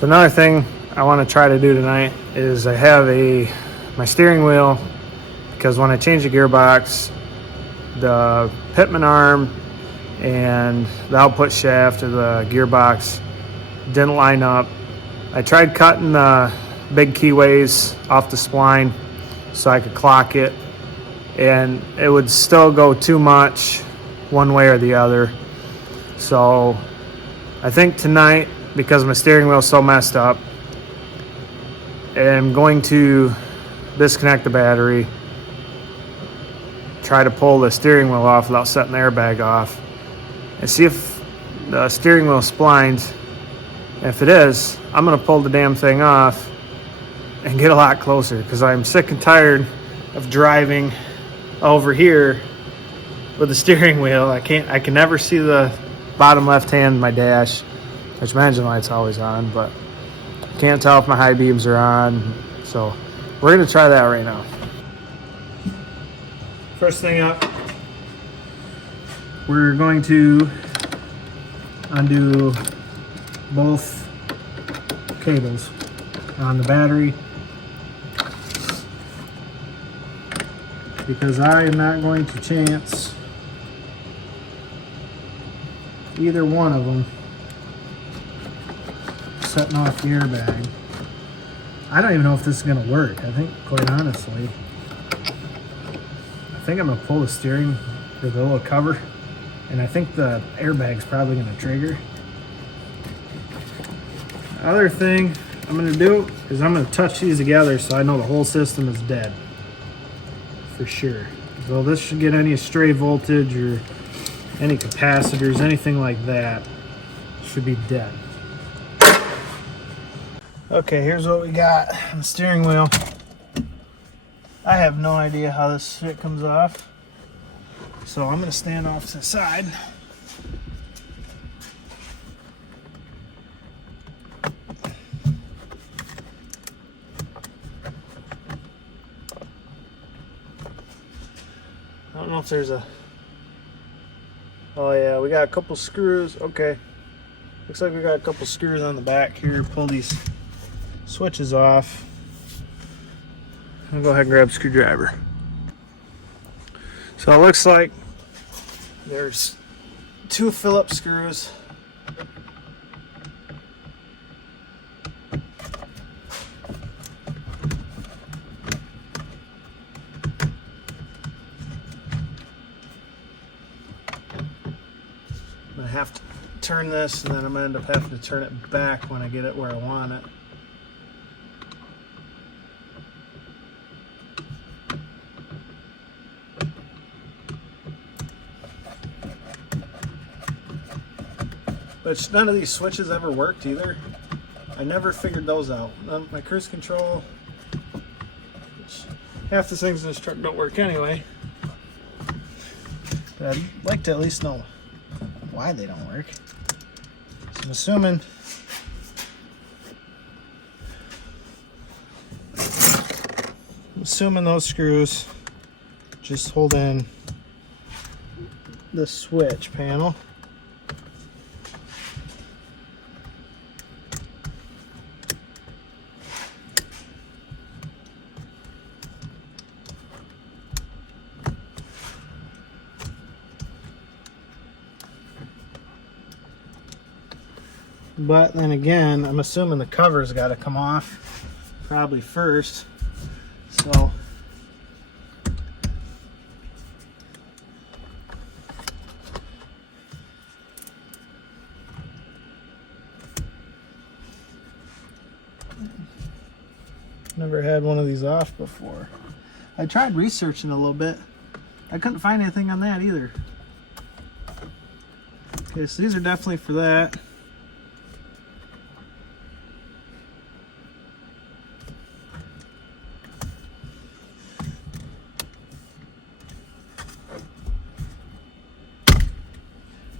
So another thing I want to try to do tonight is I have my steering wheel, because when I changed the gearbox, the pitman arm and the output shaft of the gearbox didn't line up. I tried cutting the big keyways off the spline so I could clock it, and it would still go too much one way or the other. So I think tonight, because my steering wheel is so messed up, I'm going to disconnect the battery, try to pull the steering wheel off without setting the airbag off, and see if the steering wheel splines. If it is, I'm going to pull the damn thing off and get a lot closer, because I'm sick and tired of driving over here with the steering wheel. I can never see the bottom left hand of my dash, which my engine light's always on, but can't tell if my high beams are on. So we're going to try that right now. First thing up, we're going to undo both cables on the battery, because I am not going to chance either one of them setting off the airbag. I don't even know if this is going to work. I think, quite honestly, I think I'm going to pull the steering with the little cover, and I think the airbag's probably going to trigger. The other thing I'm going to do is I'm going to touch these together so I know the whole system is dead for sure. So this should get any stray voltage or any capacitors, anything like that, should be dead. Okay, here's what we got on the steering wheel. I have no idea how this shit comes off, so I'm going to stand off to the side. I don't know if there's a... Oh yeah, we got a couple screws. Okay. Looks like we got a couple screws on the back here. Pull these switches off. I'll go ahead and grab a screwdriver. So it looks like there's 2 Phillips screws. I have to turn this, and then I'm going to end up having to turn it back when I get it where I want it. But none of these switches ever worked either. I never figured those out. My cruise control, which half the things in this truck don't work anyway. But I'd like to at least know why they don't work. So I'm assuming those screws just hold in the switch panel. But then again, I'm assuming the cover's got to come off probably first. So never had one of these off before. I tried researching a little bit. I couldn't find anything on that either. Okay, so these are definitely for that.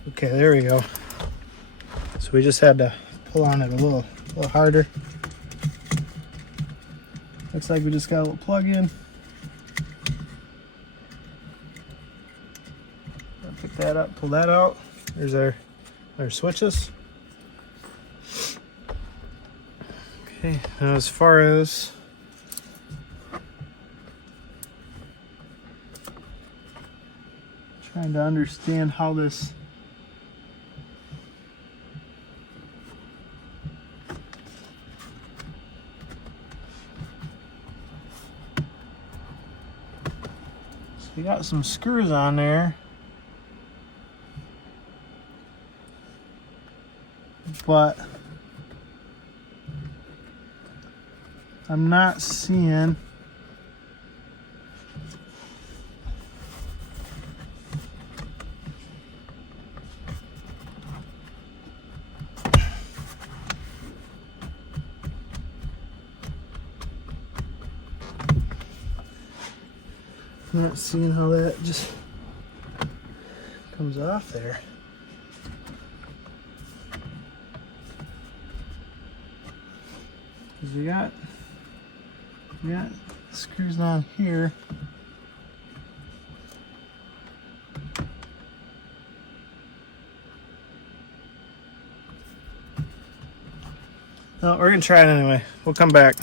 Okay, there we go. So we just had to pull on it a little harder. Looks like we just got a little plug in. I'll pick that up, pull that out. There's our switches. Okay, now as far as trying to understand how this you got some screws on there, but I'm not seeing how that just comes off there. Because we got screws on here. No, we're gonna try it anyway. We'll come back.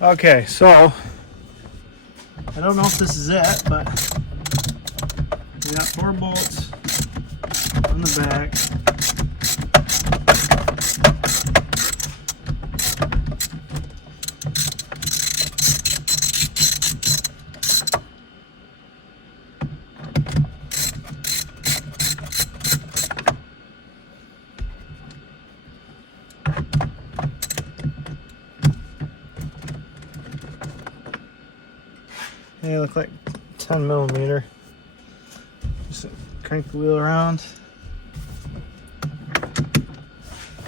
Okay, so I don't know if this is it, but we got 4 bolts on the back. They look like 10 millimeter. Just crank the wheel around.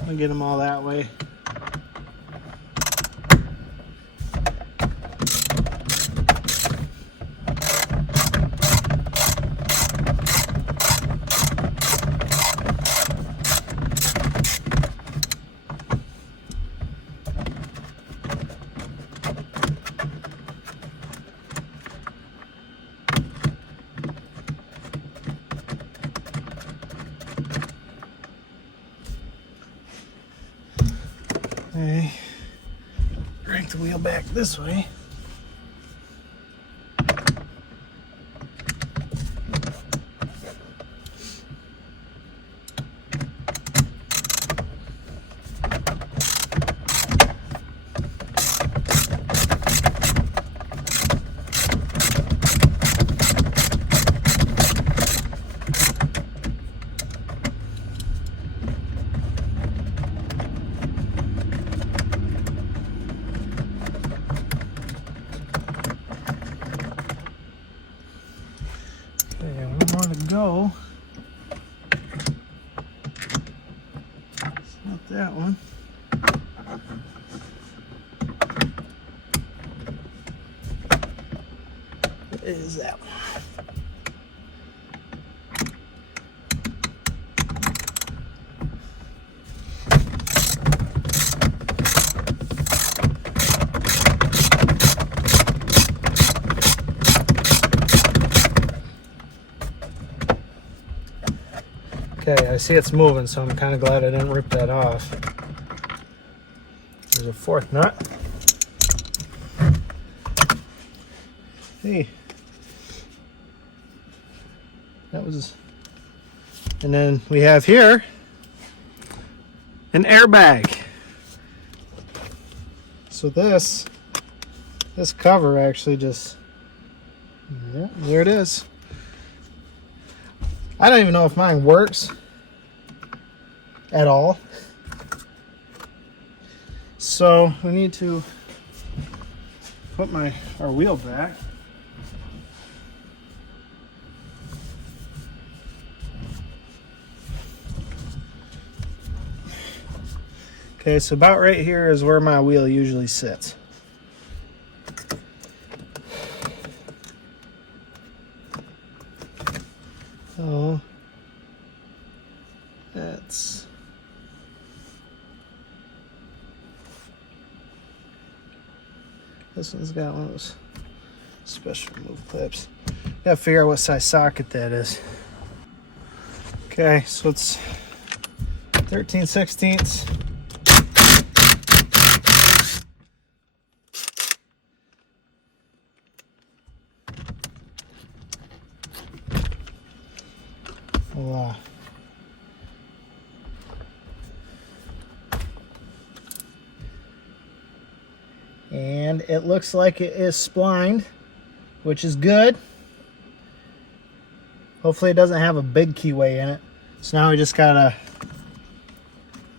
I'll get them all that way. Okay, crank the wheel back this way. Go. It's not that one. It is that one. Okay, I see it's moving, so I'm kind of glad I didn't rip that off. There's a 4th nut. Hey, that was, and then we have here an airbag. So this cover actually just, yeah, there it is. I don't even know if mine works at all. So we need to put our wheel back. Okay, so about right here is where my wheel usually sits. So that's this one's got one of those special move clips. Gotta figure out what size socket that is. Okay, so it's 13/16 we'll and it looks like it is splined, which is good. Hopefully it doesn't have a big keyway in it. So now we just gotta, I'm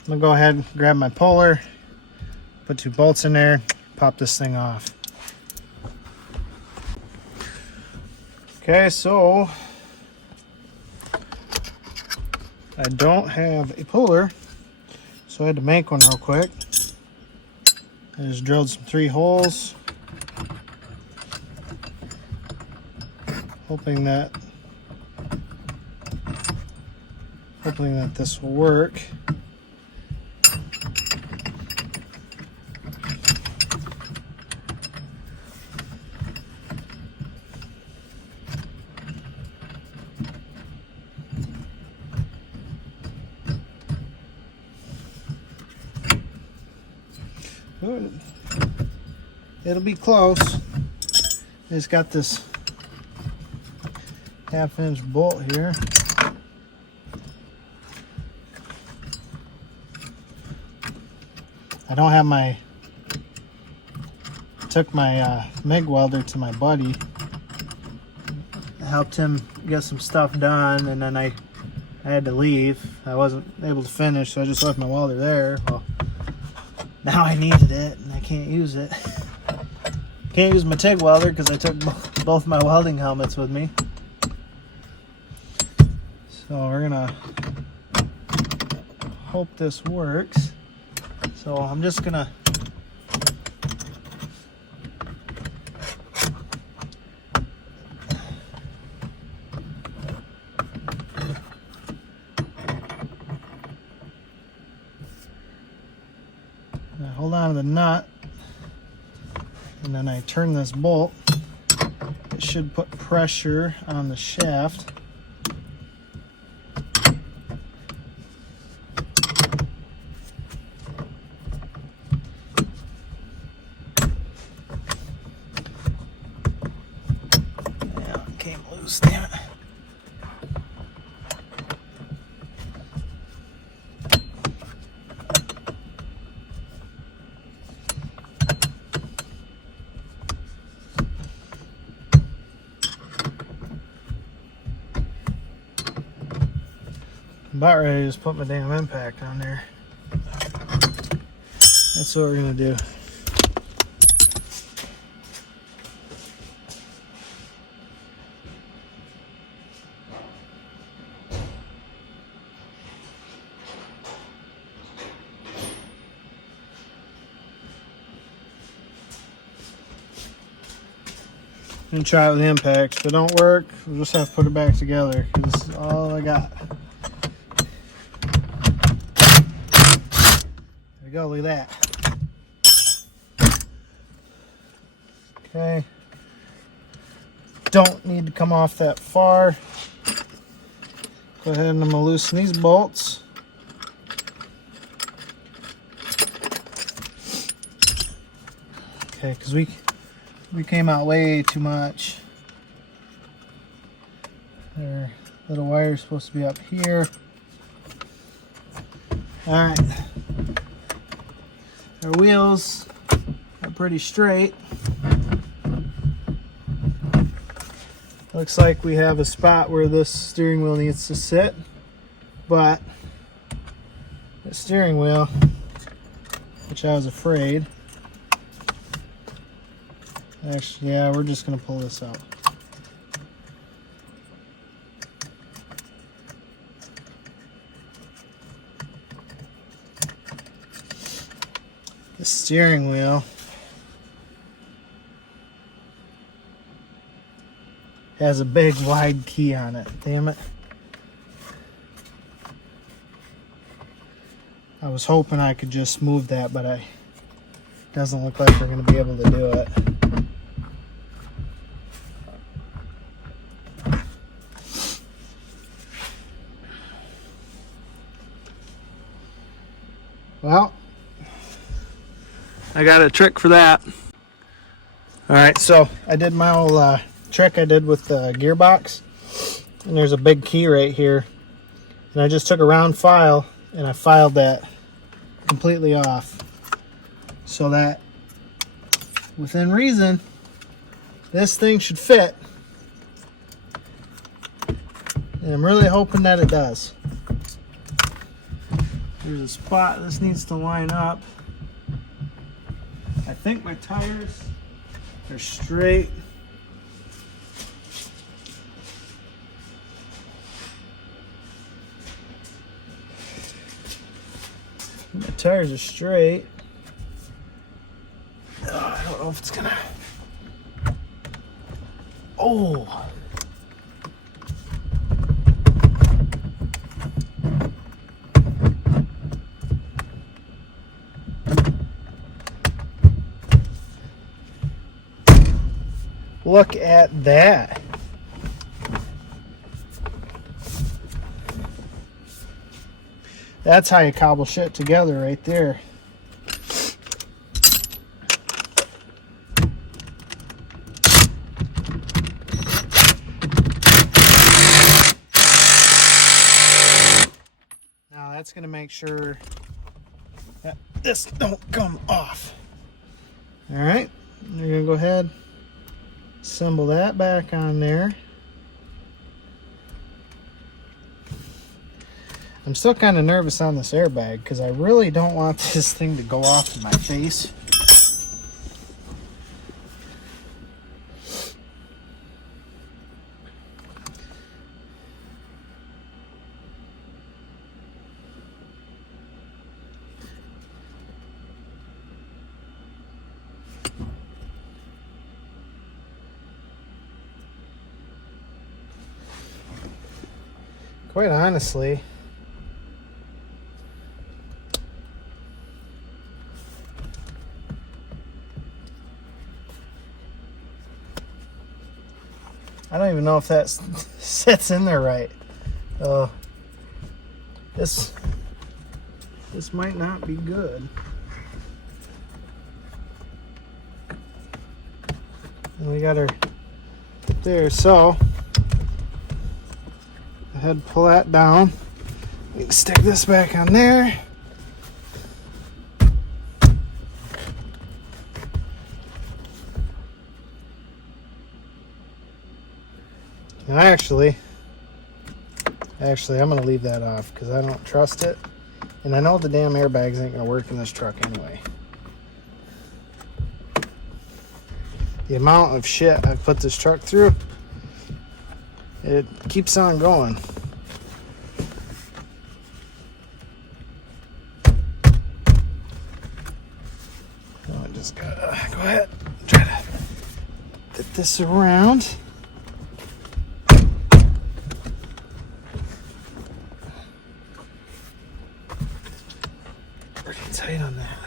gonna go ahead and grab my puller, put 2 bolts in there, pop this thing off. Okay, so I don't have a puller, so I had to make one real quick. I just drilled some 3 holes, hoping that this will work. It'll be close. It's got this 1/2-inch bolt here. I don't have my, took my MIG welder to my buddy. I helped him get some stuff done, and then I had to leave. I wasn't able to finish, so I just left my welder there. Well, now I needed it, and I can't use it. Can't use my TIG welder because I took both my welding helmets with me. So we're gonna hope this works. So I'm just gonna hold on to the nut, and then I turn this bolt. It should put pressure on the shaft. Yeah, it came loose, damn it. I'm about ready to just put my damn impact on there. That's what we're gonna do. I'm gonna try it with the impacts. If it don't work, we'll just have to put it back together, because this is all I got. There we go, look at that. Okay. Don't need to come off that far. Go ahead and I'm gonna loosen these bolts. Okay, because we came out way too much. Our little wire's supposed to be up here. Alright. Our wheels are pretty straight. Looks like we have a spot where this steering wheel needs to sit, but the steering wheel, which I was afraid, actually, yeah, we're just going to pull this out. The steering wheel has a big wide key on it. Damn it. I was hoping I could just move that, but it doesn't look like we're going to be able to do it. Well, I got a trick for that. Alright, so I did my old trick I did with the gearbox. And there's a big key right here. And I just took a round file and I filed that completely off so that within reason this thing should fit. And I'm really hoping that it does. There's a spot this needs to line up. I think my tires are straight. My tires are straight. Oh, I don't know if it's gonna. Oh. Look at that. That's how you cobble shit together right there. Now that's going to make sure that this don't come off. All right, you're going to go ahead, assemble that back on there. I'm still kind of nervous on this airbag because I really don't want this thing to go off in my face. Quite honestly, I don't even know if that sits in there right. This might not be good. And we got her there, so go ahead and pull that down. We can stick this back on there. And actually, I'm going to leave that off because I don't trust it. And I know the damn airbags ain't going to work in this truck anyway. The amount of shit I've put this truck through, it keeps on going. I just got to go ahead and try to fit this around. Tight on that.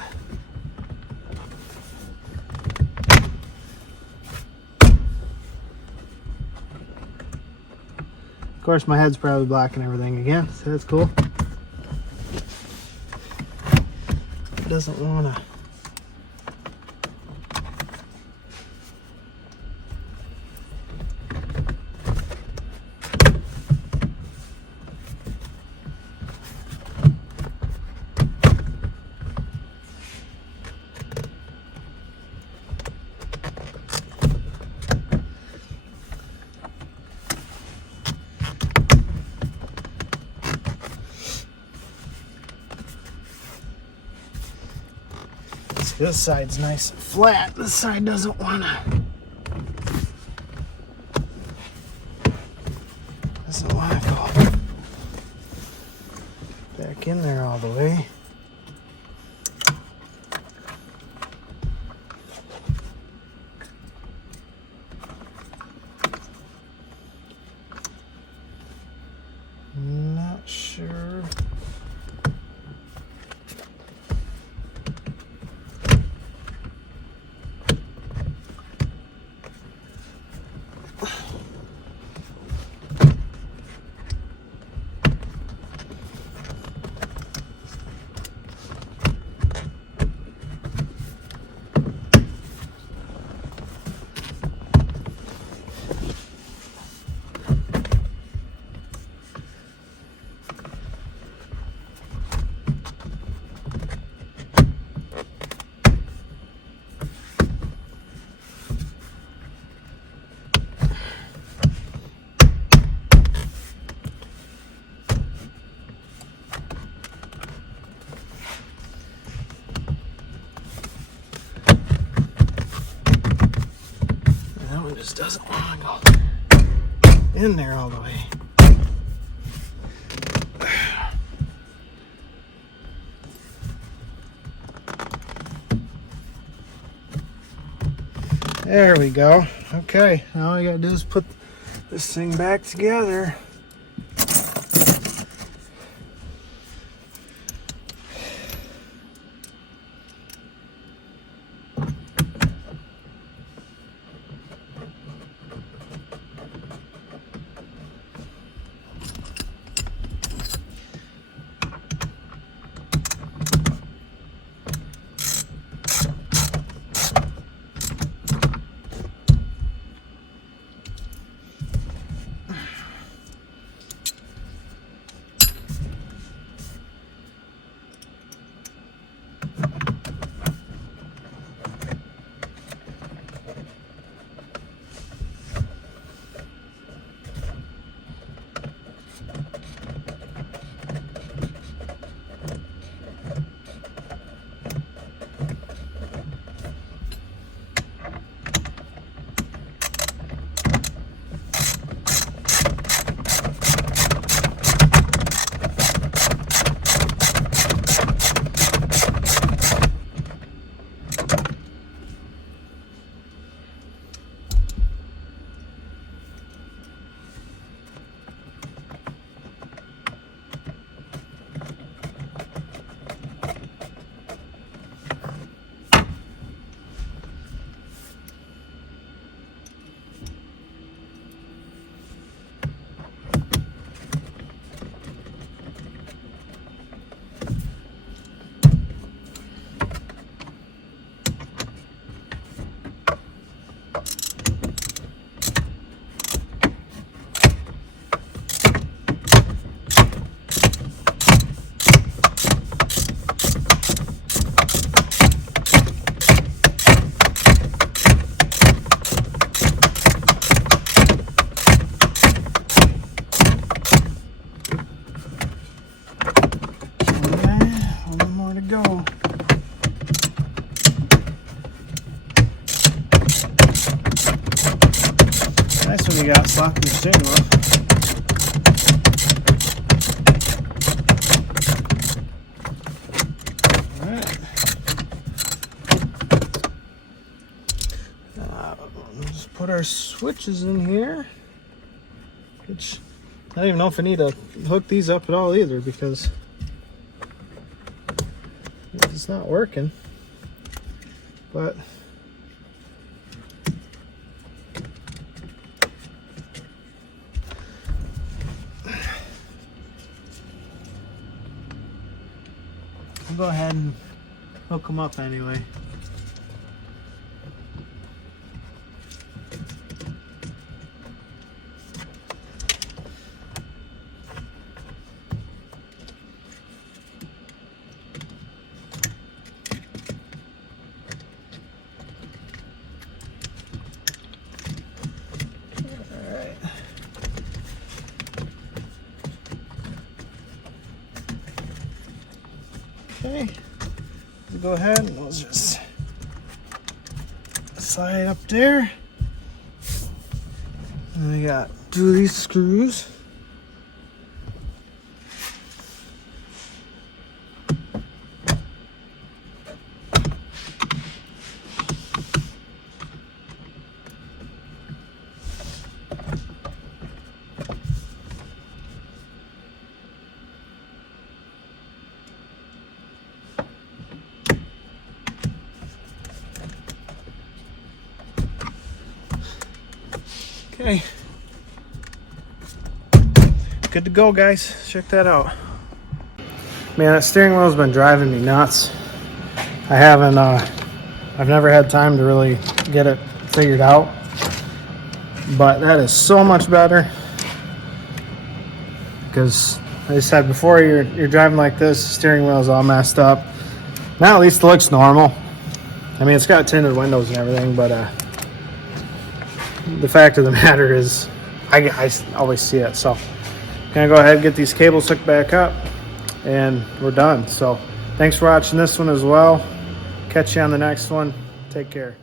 Of course, my head's probably blocking everything again, so that's cool. It doesn't want to. This side's nice and flat. This side doesn't want to. Doesn't want to go back in there all the way. Not sure. doesn't want to go in there all the way. There we go. Okay, now all you gotta do is put this thing back together. Nice when you got slack in your steering wheel. Alright. Just put our switches in here. Which I don't even know if I need to hook these up at all either because it's not working. But I'll go ahead and hook them up anyway. Okay, we'll go ahead and we'll just slide up there. And we got two of these screws. Okay, good to go, guys. Check that out. Man, that steering wheel's been driving me nuts. I've never had time to really get it figured out, but that is so much better because, like I said before, you're driving like this, the steering wheel's all messed up. Now at least it looks normal. I mean, it's got tinted windows and everything, but the fact of the matter is I always see it. So I'm gonna go ahead and get these cables hooked back up and we're done. So thanks for watching this one as well. Catch you on the next one. Take care.